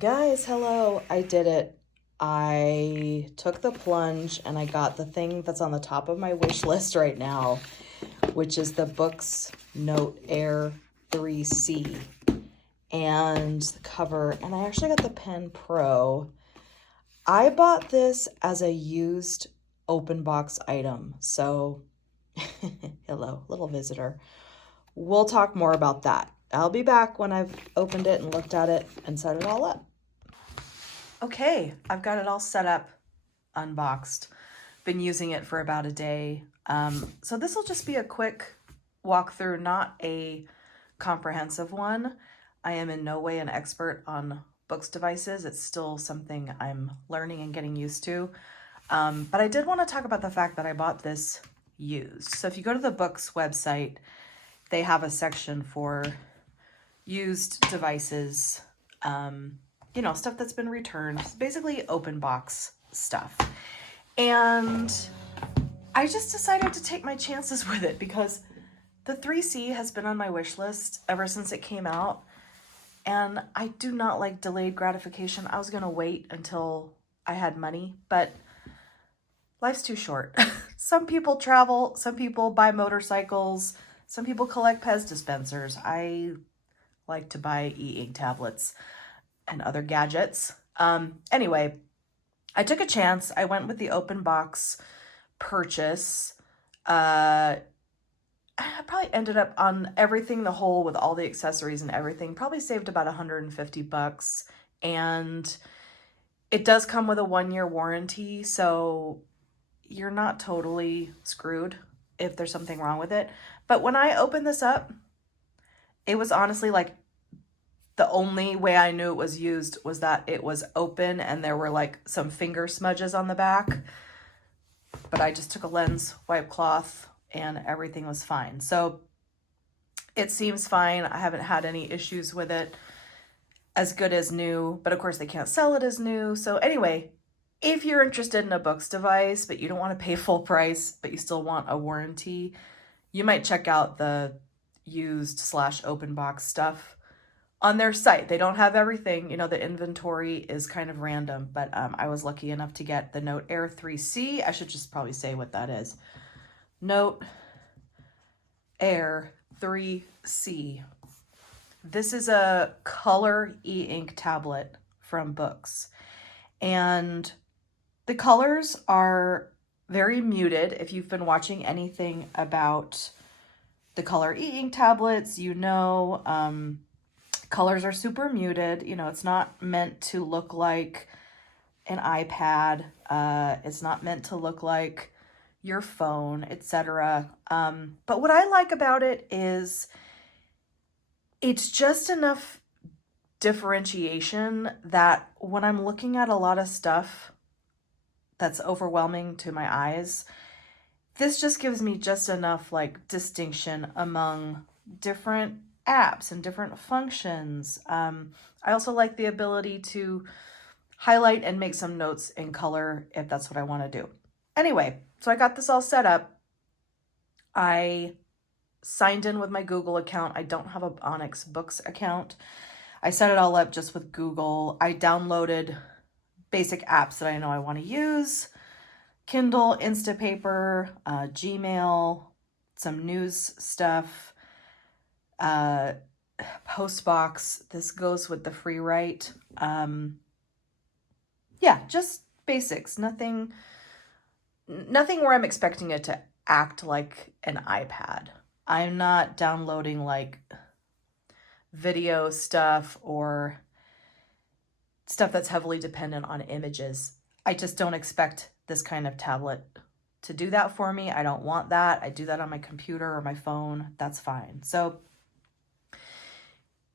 Guys, hello. I did it. I took the plunge and I got the thing that's on the top of my wish list right now, which is the Boox Note Air 3C. And the cover, and I actually got the Pen Pro. I bought this as a used open box item. So, hello, little visitor. We'll talk more about that. I'll be back when I've opened it and looked at it and set it all up. Okay, I've got it all set up, unboxed. Been using it for about a day. So this will just be a quick walkthrough, not a comprehensive one. I am in no way an expert on Boox devices. It's still something I'm learning and getting used to. But I did want to talk about the fact that I bought this used. So if you go to the Boox website, they have a section for used devices, stuff that's been returned, basically open box stuff. And I just decided to take my chances with it because the 3C has been on my wish list ever since it came out. And I do not like delayed gratification. I was going to wait until I had money, but life's too short. Some people travel, some people buy motorcycles, some people collect Pez dispensers. I like to buy e-ink tablets and other gadgets. Anyway, I took a chance. I went with the open box purchase. I probably ended up on everything, the whole with all the accessories and everything, probably saved about $150. And it does come with a 1-year warranty, so you're not totally screwed if there's something wrong with it. But when I opened this up, it was honestly like the only way I knew it was used was that it was open and there were like some finger smudges on the back. But I just took a lens wipe cloth and everything was fine. So it seems fine. I haven't had any issues with it. As good as new, but of course they can't sell it as new. So anyway, if you're interested in a Boox device, but you don't want to pay full price, but you still want a warranty, you might check out the used/open box stuff on their site. They don't have everything. The inventory is kind of random, but I was lucky enough to get the Note Air 3C. I should just probably say what that is. Note Air 3C. This is a color e-ink tablet from Boox. And the colors are very muted. If you've been watching anything about the color e-ink tablets, colors are super muted. It's not meant to look like an iPad. It's not meant to look like your phone, etc. But what I like about it is it's just enough differentiation that when I'm looking at a lot of stuff that's overwhelming to my eyes, this just gives me just enough distinction among different apps and different functions. I also like the ability to highlight and make some notes in color if that's what I want to do. Anyway, so I got this all set up. I signed in with my Google account. I don't have an Onyx Boox account. I set it all up just with Google. I downloaded basic apps that I know I want to use. Kindle, Instapaper, Gmail, some news stuff, Postbox. This goes with the free write. Yeah, just basics. Nothing where I'm expecting it to act like an iPad. I'm not downloading video stuff or stuff that's heavily dependent on images. I just don't expect this kind of tablet to do that for me. I don't want that. I do that on my computer or my phone. That's fine. So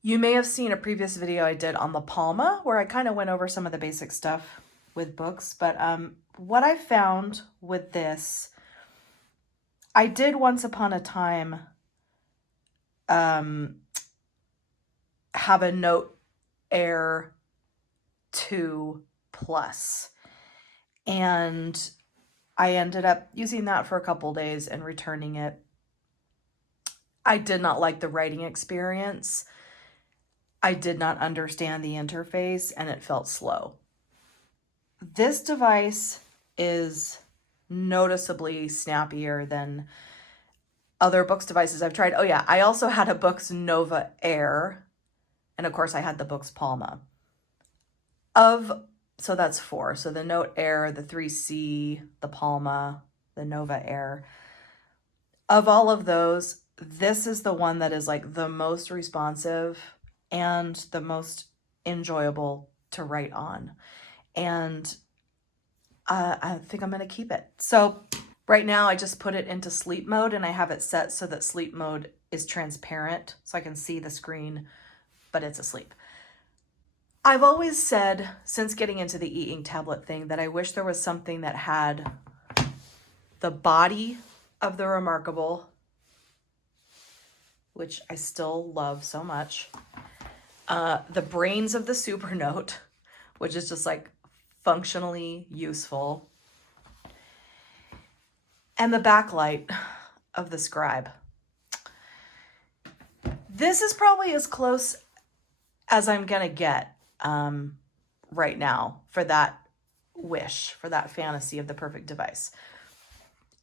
you may have seen a previous video I did on the Palma where I kind of went over some of the basic stuff with Boox. But what I found with this, I did once upon a time have a Note Air 2 Plus. And I ended up using that for a couple days and returning it. I did not like the writing experience. I did not understand the interface and it felt slow. This device is noticeably snappier than other Boox devices I've tried. Oh yeah, I also had a Boox Nova Air, and of course I had the Boox Palma. So that's 4. So the Note Air, the 3C, the Palma, the Nova Air. Of all of those, this is the one that is like the most responsive and the most enjoyable to write on. And I think I'm going to keep it. So right now I just put it into sleep mode, and I have it set so that sleep mode is transparent so I can see the screen, but it's asleep. I've always said, since getting into the e-ink tablet thing, that I wish there was something that had the body of the Remarkable, which I still love so much, the brains of the Supernote, which is just like functionally useful, and the backlight of the Scribe. This is probably as close as I'm gonna get right now for that wish, for that fantasy of the perfect device.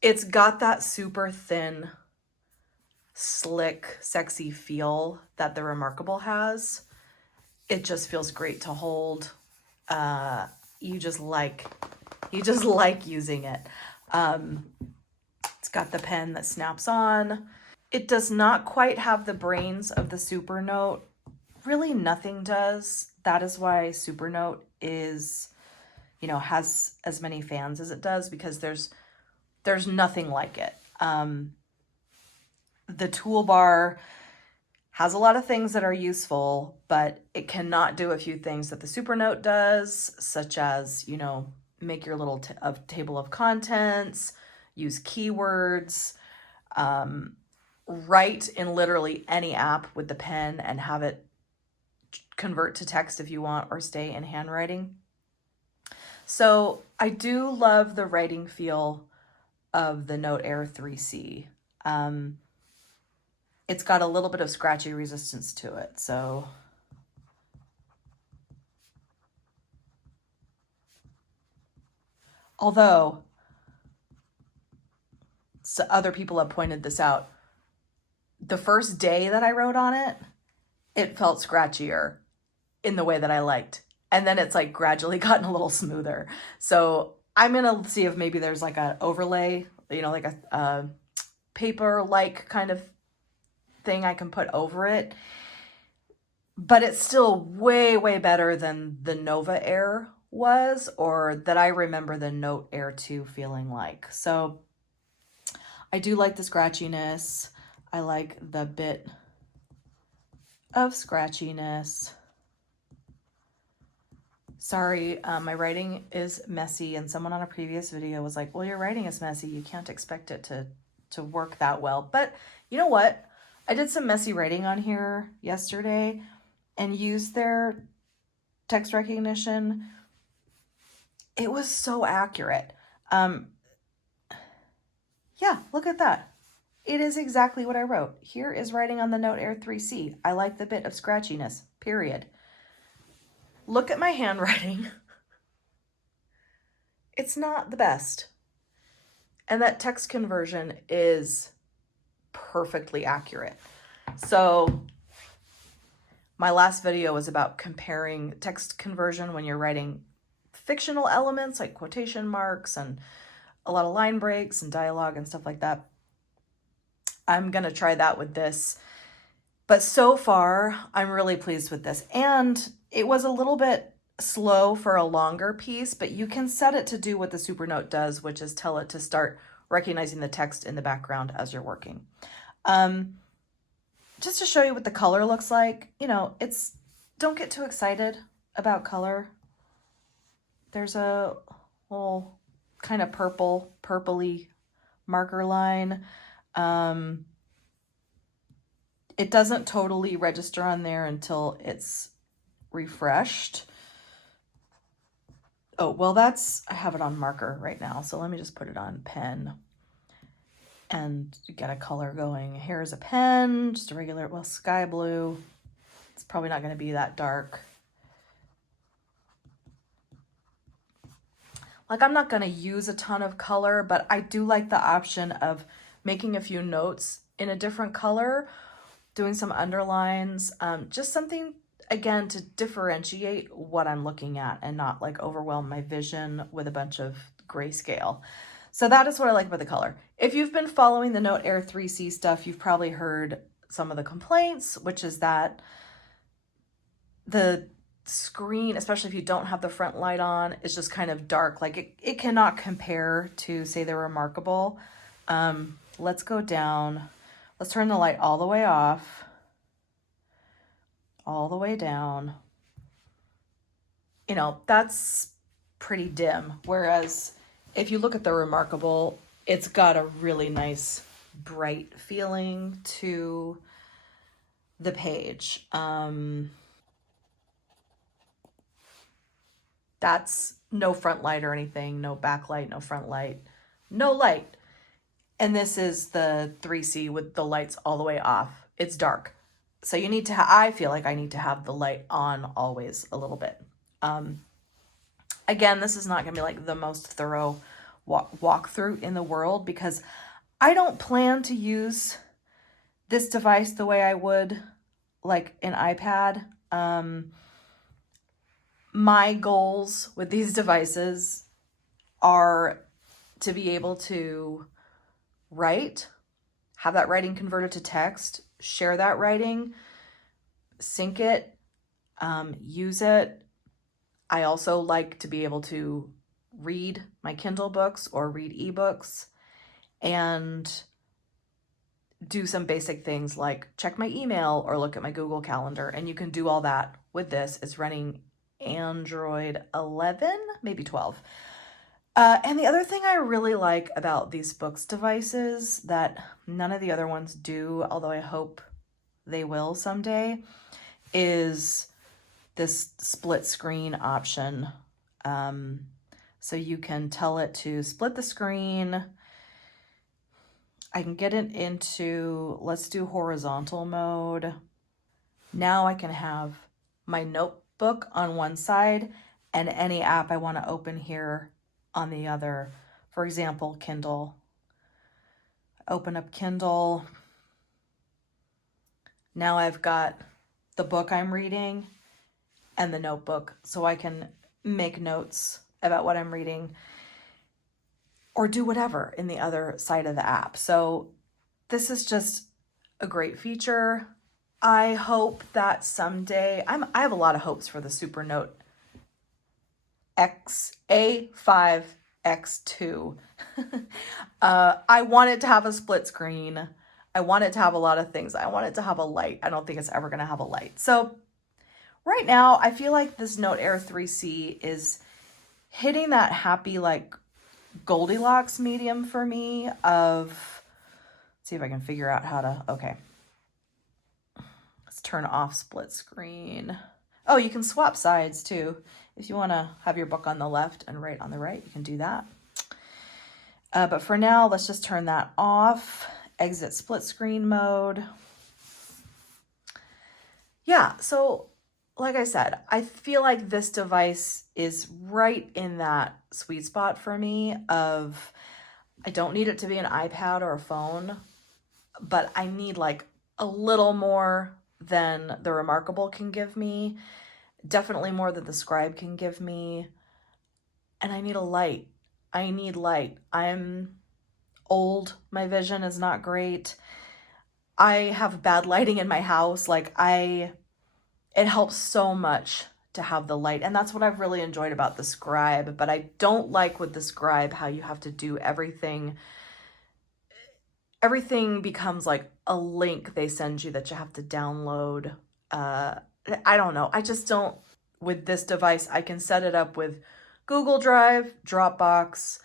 It's got that super thin, slick, sexy feel that the Remarkable has. It just feels great to hold. You just like using it. It's got the pen that snaps on. It does not quite have the brains of the Supernote. Really nothing does. That is why Supernote is, has as many fans as it does, because there's nothing like it. The toolbar has a lot of things that are useful, but it cannot do a few things that the Supernote does, such as, make your little table of contents, use keywords, write in literally any app with the pen and have it convert to text if you want, or stay in handwriting. So I do love the writing feel of the Note Air 3C. It's got a little bit of scratchy resistance to it, so although other people have pointed this out, the first day that I wrote on it, it felt scratchier in the way that I liked. And then it's like gradually gotten a little smoother. So I'm going to see if maybe there's like an overlay, like a paper-like kind of thing I can put over it. But it's still way, way better than the Nova Air was, or that I remember the Note Air 2 feeling like. So I do like the scratchiness. I like the bit of scratchiness. Sorry, my writing is messy, and someone on a previous video was like, well, your writing is messy. You can't expect it to work that well. But you know what? I did some messy writing on here yesterday and used their text recognition. It was so accurate. Yeah, look at that. It is exactly what I wrote. Here is writing on the Note Air 3C. I like the bit of scratchiness, period. Look at my handwriting. It's not the best. And that text conversion is perfectly accurate. So my last video was about comparing text conversion when you're writing fictional elements like quotation marks and a lot of line breaks and dialogue and stuff like that. I'm going to try that with this. But so far, I'm really pleased with this. And it was a little bit slow for a longer piece, but you can set it to do what the Supernote does, which is tell it to start recognizing the text in the background as you're working. Just to show you what the color looks like, don't get too excited about color. There's a little kind of purpley marker line. It doesn't totally register on there until it's refreshed. Oh, well, I have it on marker right now. So let me just put it on pen and get a color going. Here's a pen, just a regular, sky blue. It's probably not going to be that dark. Like, I'm not going to use a ton of color, but I do like the option of making a few notes in a different color, doing some underlines, just something, again, to differentiate what I'm looking at and not like overwhelm my vision with a bunch of grayscale. So that is what I like about the color. If you've been following the Note Air 3C stuff, you've probably heard some of the complaints, which is that the screen, especially if you don't have the front light on, is just kind of dark. Like it cannot compare to, say, the Remarkable. Let's go down. Let's turn the light all the way off, all the way down. You know, that's pretty dim. Whereas if you look at the Remarkable, it's got a really nice bright feeling to the page. That's no front light or anything, no backlight, no front light, no light. And this is the 3C with the lights all the way off. It's dark. So you need to, I feel like I need to have the light on always a little bit. Again, this is not gonna be like the most thorough walkthrough in the world because I don't plan to use this device the way I would like an iPad. My goals with these devices are to be able to write, have that writing converted to text, share that writing, sync it, use it. I also like to be able to read my Kindle books or read ebooks and do some basic things like check my email or look at my Google Calendar. And you can do all that with this. It's running Android 11, maybe 12. And the other thing I really like about these Boox devices that none of the other ones do, although I hope they will someday, is this split screen option. So you can tell it to split the screen. I can get it into, let's do horizontal mode. Now I can have my notebook on one side and any app I want to open here on the other. For example, Kindle. Open up Kindle. Now I've got the book I'm reading and the notebook, so I can make notes about what I'm reading or do whatever in the other side of the app. So this is just a great feature. I hope that someday, I have a lot of hopes for the Supernote A5X2. I want it to have a split screen. I want it to have a lot of things. I want it to have a light. I don't think it's ever going to have a light. So right now, I feel like this Note Air 3C is hitting that happy, like, Goldilocks medium for me of, let's see if I can figure out how to, okay. Let's turn off split screen. Oh, you can swap sides too. If you want to have your book on the left and write on the right, you can do that. But for now, let's just turn that off. Exit split screen mode. Yeah, so like I said, I feel like this device is right in that sweet spot for me of, I don't need it to be an iPad or a phone, but I need like a little more than the Remarkable can give me, definitely more than the Scribe can give me, and I need a light. I need light. I'm old. My vision is not great. I have bad lighting in my house. Like it helps so much to have the light. And that's what I've really enjoyed about the Scribe. But I don't like with the Scribe how you have to do everything. Everything becomes like a link they send you that you have to download. I don't know. I just don't. With this device, I can set it up with Google Drive, Dropbox.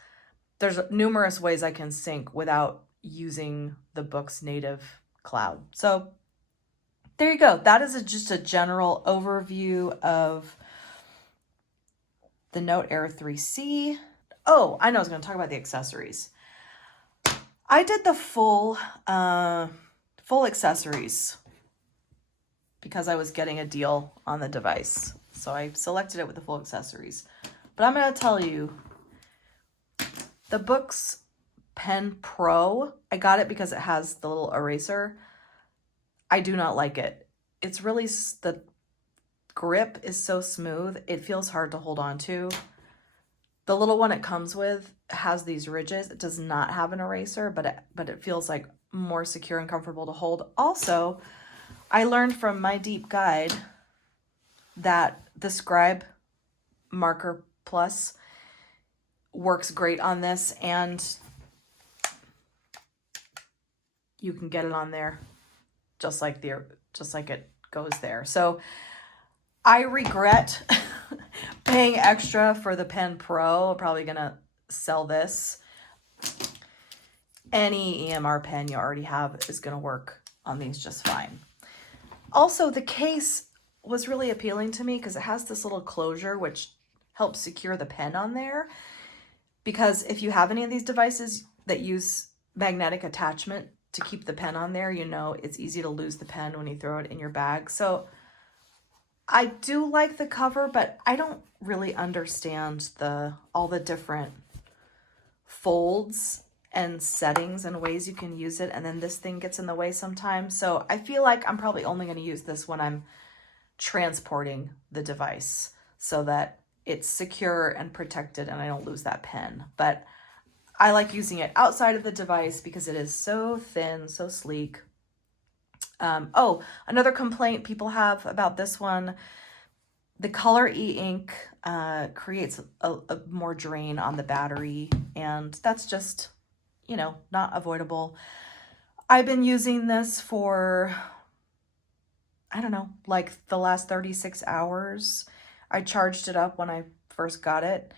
There's numerous ways I can sync without using the Boox native cloud. So there you go. That is just a general overview of the Note Air 3C. Oh, I know I was going to talk about the accessories. I did the full accessories because I was getting a deal on the device. So I selected it with the full accessories. But I'm going to tell you, the Boox Pen Pro, I got it because it has the little eraser. I do not like it. It's really, the grip is so smooth, it feels hard to hold on to. The little one it comes with has these ridges. It does not have an eraser, but it feels like more secure and comfortable to hold. Also, I learned from my deep guide that the Scribe Marker Plus works great on this, and you can get it on there just like it goes there. So I regret paying extra for the Pen Pro. I'm probably gonna sell this. Any EMR pen you already have is gonna work on these just fine. Also, the case was really appealing to me because it has this little closure which helps secure the pen on there. Because if you have any of these devices that use magnetic attachment to keep the pen on there, you know it's easy to lose the pen when you throw it in your bag. So I do like the cover, but I don't really understand all the different folds and settings and ways you can use it, and then this thing gets in the way sometimes. So I feel like I'm probably only going to use this when I'm transporting the device so that it's secure and protected and I don't lose that pen. But I like using it outside of the device because it is so thin, so sleek. Oh, another complaint people have about this one, the color e-ink creates a more drain on the battery, and that's just, not avoidable. I've been using this for, I don't know, like the last 36 hours. I charged it up when I first got it.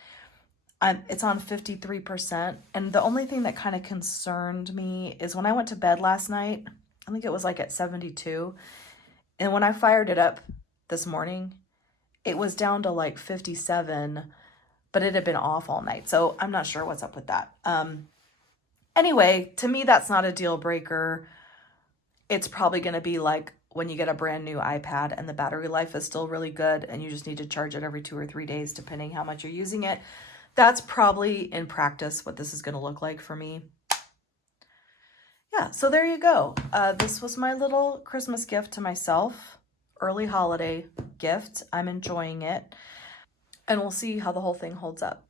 It's on 53%. And the only thing that kind of concerned me is when I went to bed last night, I think it was like at 72. And when I fired it up this morning, it was down to like 57, but it had been off all night. So I'm not sure what's up with that. Anyway, to me, that's not a deal breaker. It's probably going to be like when you get a brand new iPad and the battery life is still really good and you just need to charge it every 2 or 3 days, depending how much you're using it. That's probably in practice what this is going to look like for me. Yeah, so there you go. This was my little Christmas gift to myself. Early holiday gift. I'm enjoying it. And we'll see how the whole thing holds up.